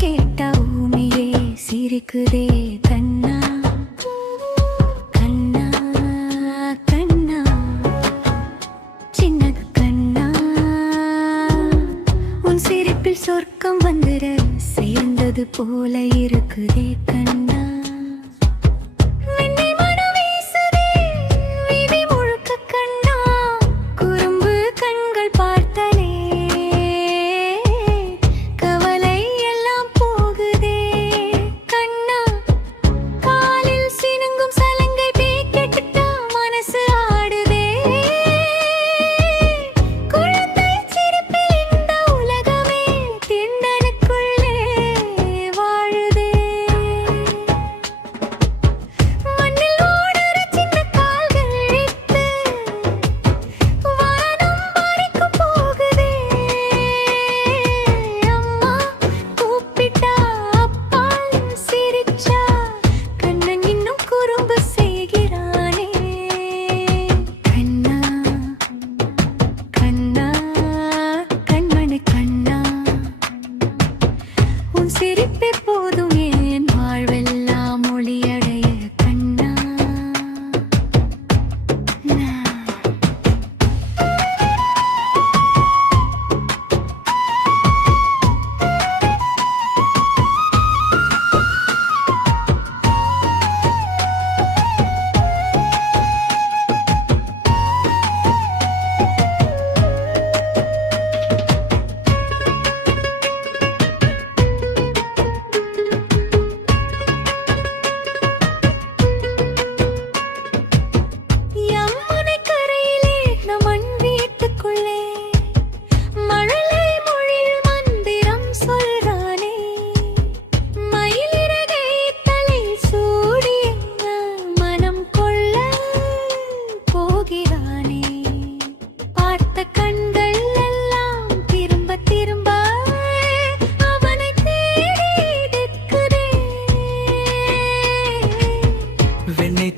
கேட்ட ஊமையே சிரிக்குதே கண்ணா கண்ணா கண்ணா சின்ன கண்ணா உன் சிரிப்பில் சொர்க்கம் வந்துட சேர்ந்தது போல இருக்குதே கண்ணா சிரிப்பே போதும் என் வாழ்வெல்லாம் ஒளியடைய கண்ணா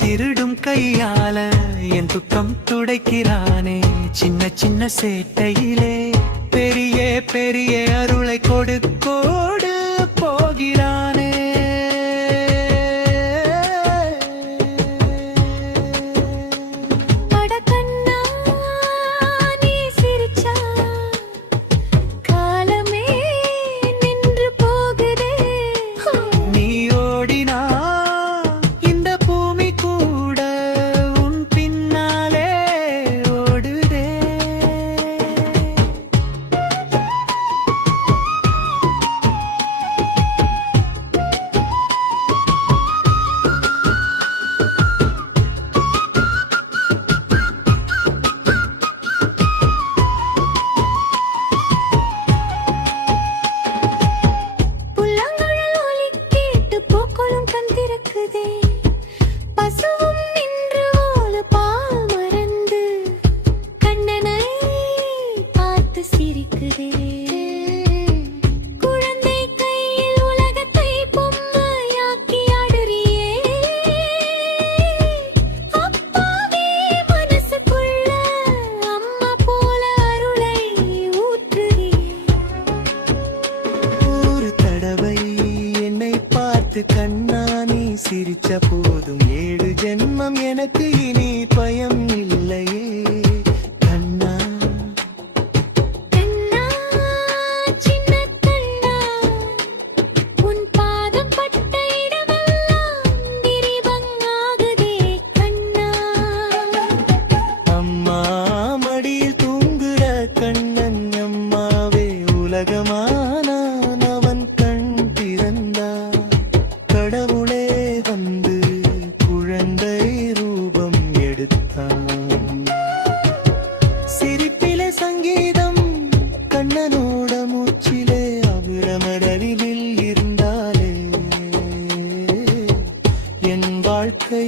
திருடும் கையால என் துக்கம் துடைக்கிறானே சின்ன சின்ன சேட்டையிலே பெரிய பெரிய அருளை கொடுக்கோடு போகிறானே கண்ணா நீ சிரிச்ச போதும் 7 ஜென்மம் எனக்கு இனி பயம் இல்லையே கண்ணா கண்ணா சின்ன கண்ணா உன் பாதம் பட்ட இடமெல்லாம் திரிபங்காகுதே கண்ணா அம்மா மடியில் தூங்குற கண்ணன் அம்மாவே உலகமானா அவன் கண் திறந்தா கடவுளே வந்து குழந்தை ரூபம் எடுத்தான் சிரிப்பிலே சங்கீதம் கண்ணனோட மூச்சிலே அவிரமடலில் இருந்தாலே என் வாழ்க்கை